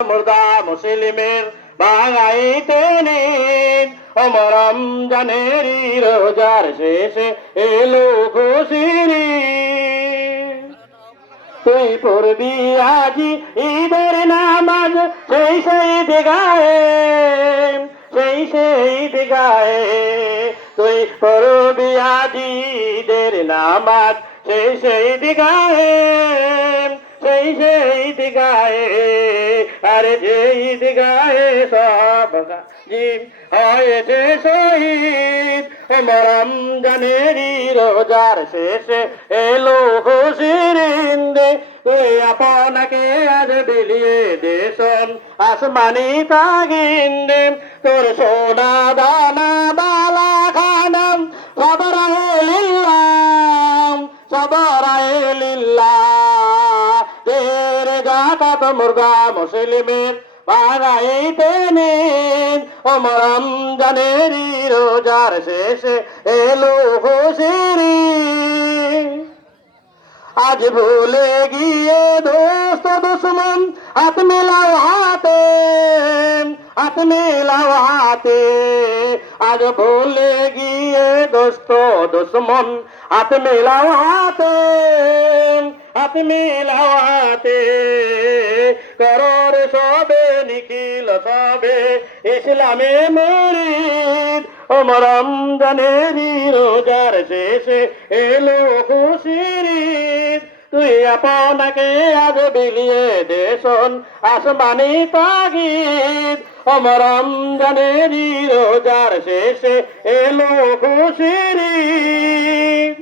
মুর্দা মুসলিমের বাঙাইতে নিন রমজানের রোজার শেষে এলো খুশির ঈদ। তুই পড়বি আজি ঈদের নামাজ সেই দিগায়ে সেই দিগায়ে তুই পড়বি আজি ঈদের নামাজ সেই দিগায়ে সেই দিগায়ে আরে যেই দিগায়ে সব জীব হয়েছে শহীদ রমজানেরই রোজার শেষে এলো খুশির ঈদ। তুই আপনাকে আজ বিলিয়ে দেশন আসমানি তাগিন্দ তোর সোনা দানা বালা খানাম সবরায়ে লিল্লাহ তেরে জাকাত মুর্দা মুসলিমের বাগাইতে নিন রমজানেরই রোজার শেষে এলো খুশির ঈদ। আজ ভুলে গিয়ে দোস্ত দুশ্মন হাত মিলাও হাতে আজ ভুলে গিয়ে দোস্ত দুশ্মন হাত মিলাও হাতে করর সবে নিখিল সবে ইসলামে মুরিদ রমজানেরই রোজার শেষে এলো খুশির ঈদ। তুই আপনাকে আজ বিলিয়ে দেশন আসমানি তাগিদ রমজানেরই রোজার শেষে এলো খুশির ঈদ।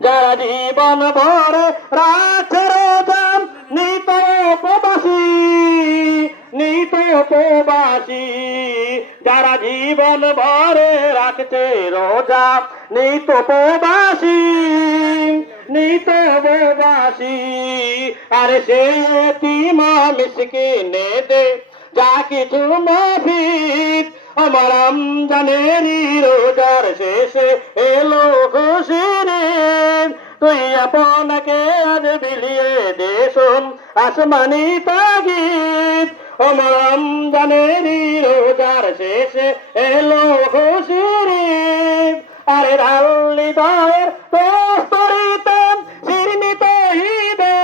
যারা জীবন ভরে রাখছে রোজা নিত উপবাসী যারা জীবন ভরে রাখছে রোজা নিত উপবাসী আরে সে এতিমা মিসকিনে দে যা কিছু মাফিক রমজানেরই রোজার শেষে এলো খুশির ঈদ। তুই আপনাকে আজ বিলিয়ে দেশন আসমানি তাগিদ রমজানেরই রোজার শেষে এলো খুশির ঈদ। আরে রাল্লি দায়ের তোস্তরিতে শিরনি তহিদে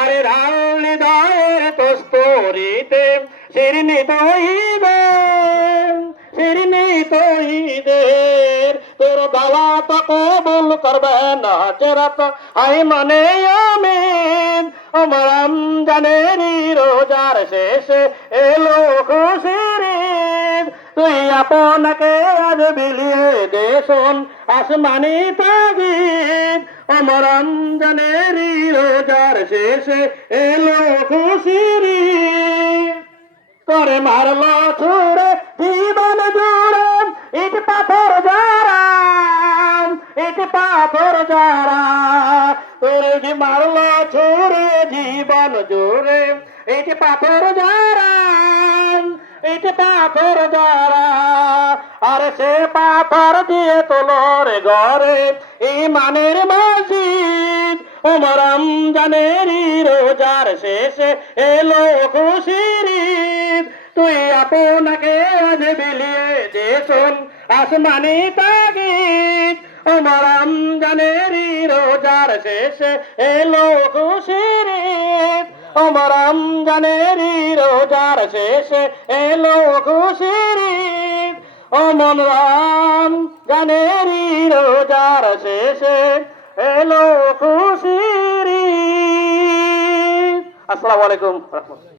আরে রাল্লি দায়ের তোস্তরিতে শিরনি তহিদে তোর দাওয়াত কবুল করবে না চেরাত আই মানে আমিন রমজানেরই রোজার শেষে এলো খুশির ঈদ। তুই আপনাকে আজ বিলিয়ে দেশন আসমানি তাগিদ রমজানেরই রোজার শেষে এলো খুশির ঈদ। করে মারলো ছুড়ে জীবন জুড়ে ইট পাথর যারা তোরে যে মারলো ছুড়ে জীবন জুড়ে ইট পাথর যারা আর সে পাথর দিয়ে তোলর ঘরে ইমানের মসজিদ রমজানেরই রোজার শেষে এলো খুশির ঈদ। তুই আপনাকে আজ বিলিয়ে দেশন আসমানি তাগিদ রমজানেরই রোজার শেষে এলো খুশির ঈদ। রমজানেরই রোজার শেষে এলো খুশির ঈদ। রমজানেরই রোজার শেষে এলো খুশির ঈদ। আসসালামু আলাইকুম।